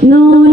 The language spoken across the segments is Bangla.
No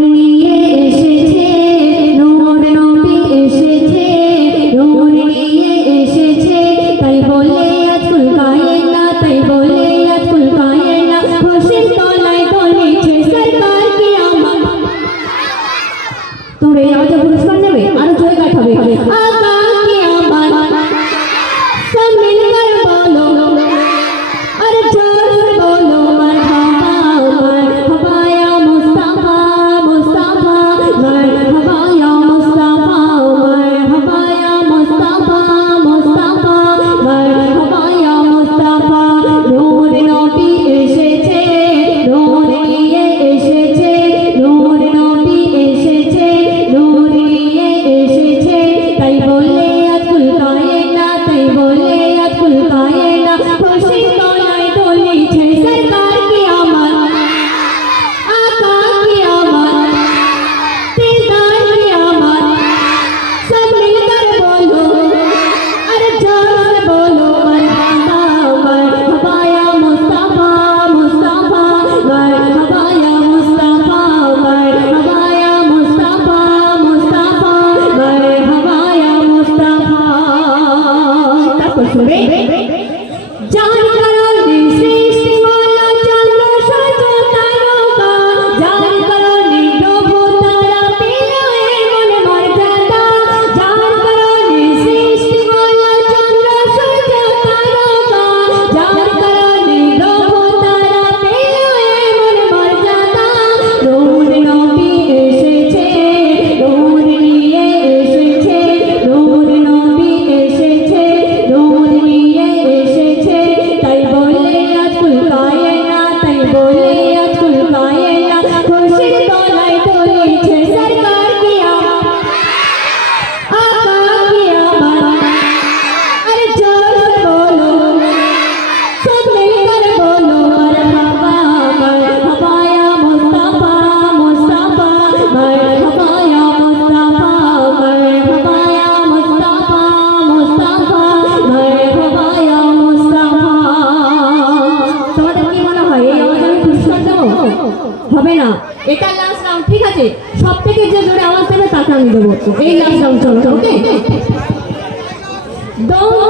না। এটা লাস্ট রাউন্ড ঠিক আছে? সব থেকে যে জোরে আওয়াজ দেবে তাকে আমি দেবো। এই লাস্ট রাউন্ড চলো ওকে দৌড়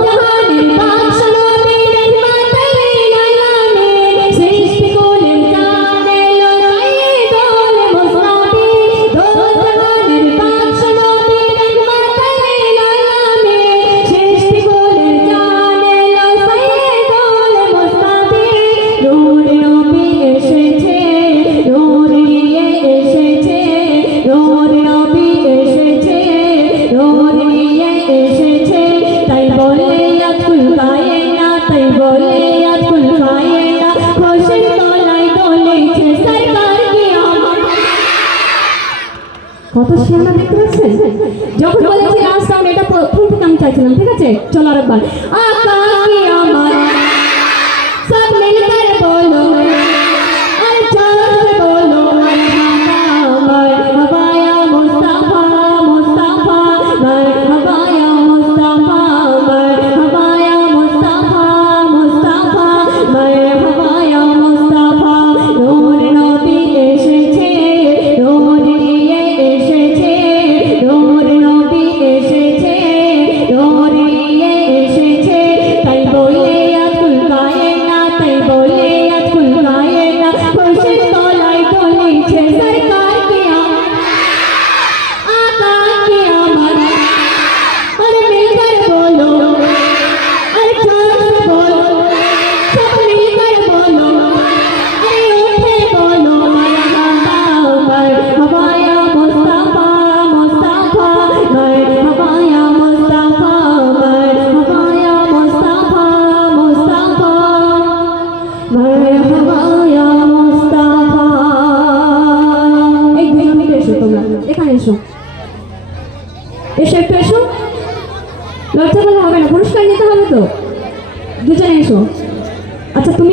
কত শ্যামা দেখতে পাচ্ছেন? যখন বলেছি লাস্ট টাইম এটা প্রথম থেকে আমি চাইছিলাম, ঠিক আছে? চলো আরেকবার। আকাশ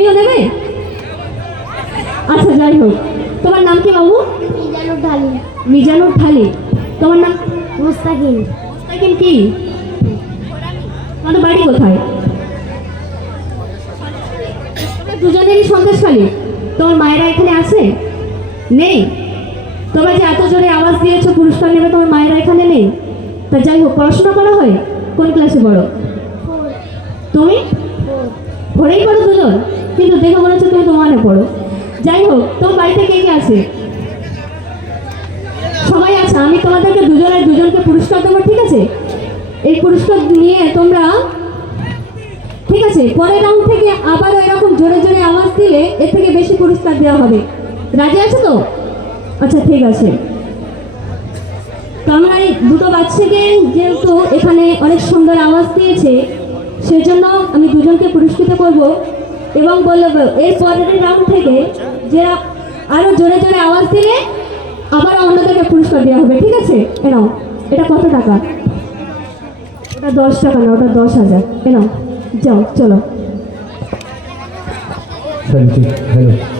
তুমিও দেবে? আচ্ছা যাই হোক। তোমার নাম কি বাবু? মিজানুর ঢালি। মিজানুর ঢালি। তোমার নাম? মুস্তাকিম। মুস্তাকিম কি? তোমাদের বাড়ি কোথায়? দুজনেরই সন্দেশখালী। তোমার মায়েরা এখানে আছে? নেই? তোমরা যে এত জোরে আওয়াজ দিয়েছ পুরস্কার নেবে তোমার মায়েরা এখানে নেই? তা যাই হোক পড়াশোনা করা হয়? কোন ক্লাসে পড়ো? তুমি? ভোরেই পড়ো দুজন? কিন্তু দেখে মনে হচ্ছে তুমি তোমারে পড়ো। যাই হোক, তোমার বাড়িতে কে কে আছে? সবাই আছে, আমি তোমাদেরকে দুজনের দুজনকে পুরস্কার দেবো, ঠিক আছে? এই পুরস্কার নিয়ে তোমরা, ঠিক আছে? পরের রাউন্ড থেকে আবার এরকম জোরে জোরে আওয়াজ দিলে এর থেকে বেশি পুরস্কার দেওয়া হবে। রাজি আছে তো? আচ্ছা ঠিক আছে। তো আমরা এই দুটো বাচ্চাকে যেহেতু এখানে অনেক সুন্দর আওয়াজ দিয়েছে, সেজন্য আমি দুজনকে পুরস্কৃত করব। এবং বলল, এর পরের রাউন্ড থেকে যে আরও জোরে জোরে আওয়াজ দিলে আবার অন্যদেরকে পুরস্কার দেওয়া হবে, ঠিক আছে? এনাও এটা কত টাকা? ওটা দশ টাকা না, ওটা দশ হাজার। এনাও যাও, চলো। হ্যালো